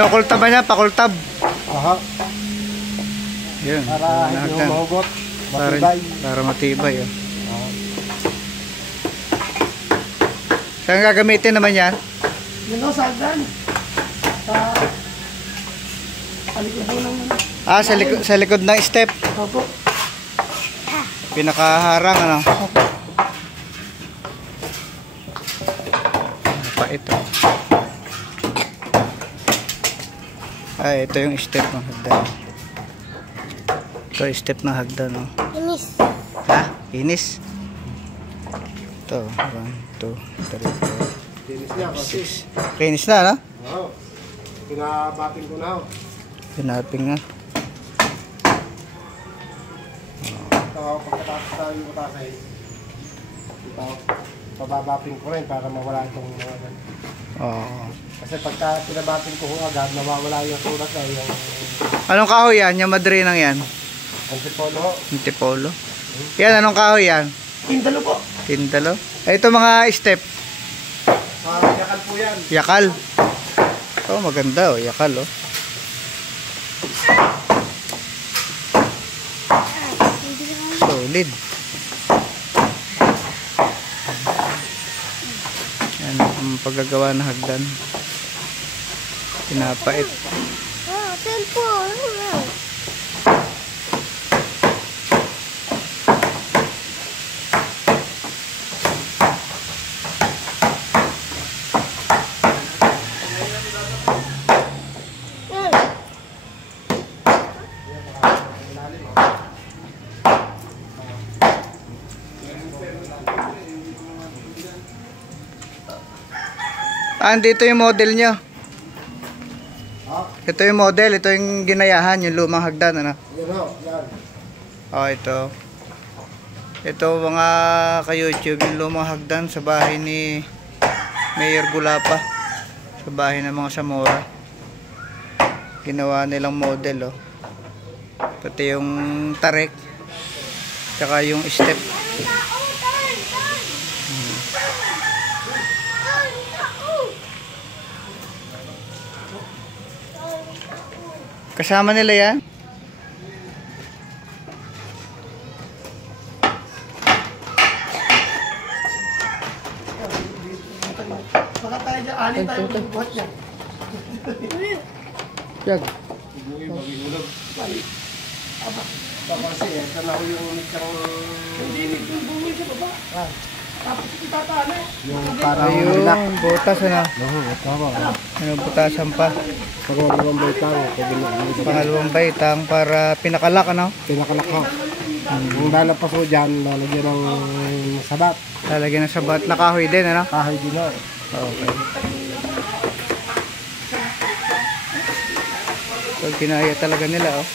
Kinukultab niya, pakultab. Aha. Yun. Para hindi mo mahugot. Matibay. Para matibay. Oh. Saan gagamitin naman yan? Yun o, sagdan. Sa likod mo ng... Ah, sa likod ng step. Opo. Pinakaharang, ano? Pait, oh. Ay, ito yung step ng hagdan. Ito yung step ng hagdan, oh. Inis. Ha? Inis? Ito, 1, 2, 3, 4. Kinis niya kasi. Kinis na, no? Oo. Pinabating ko na ho. Pinaping na. Ito ho, pagkatapos tayo yung utasay. Ito ho, pababaping ko rin para mawala itong mga ganun. Oo. Kasi pagka pinabating ko agad, nawawala yung sulat na yung... Anong kahoy yan? Yung madrinang yan? Antipolo ho. Antipolo? Yan, anong kahoy yan? Tindalo po. Tindalo? Ito mga step. Yakal po yan. Yakal. Oh, maganda, oh. Yakal, oh. Solid. Yan ang paggagawa ng hagdan. Pinapait. Ah, cellphone. Dito yung model nyo. Ito yung model, ito yung ginayahan, yung lumang hagdan, ano? Yan ho, yan. Oh, ito. Ito mga ka-YouTube, yung lumang hagdan sa bahay ni Mayor Gulapa. Sa bahay ng mga Samora. Ginawa nilang model, oh. Pati yung tarik. Tsaka yung step. Kasama nila yan? Baka tayo dyan, alin tayo buhat dyan. Yag. Kasi ito na ho yung umitang... Hindi, yung bumili sa baba. Tapos itatali. Yung parang Ayun, butas, ano? tama. Ano, butasan pa. Pagawang baitang. Pangalawang baitang para pinakalak, ano? Pinakalak ho. Ang lalapas ho dyan, lalagyan ng sabat. Lalagyan ng sabat na kahoy din, ano? Kahoy din ho. Okay. Pag kinaya talaga nila, oh.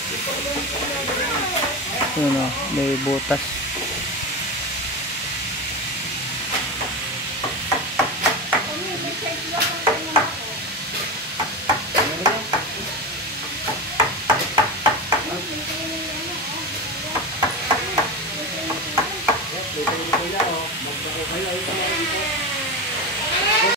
Yun, oh, may butas. Ito yung kuya, magkakukay.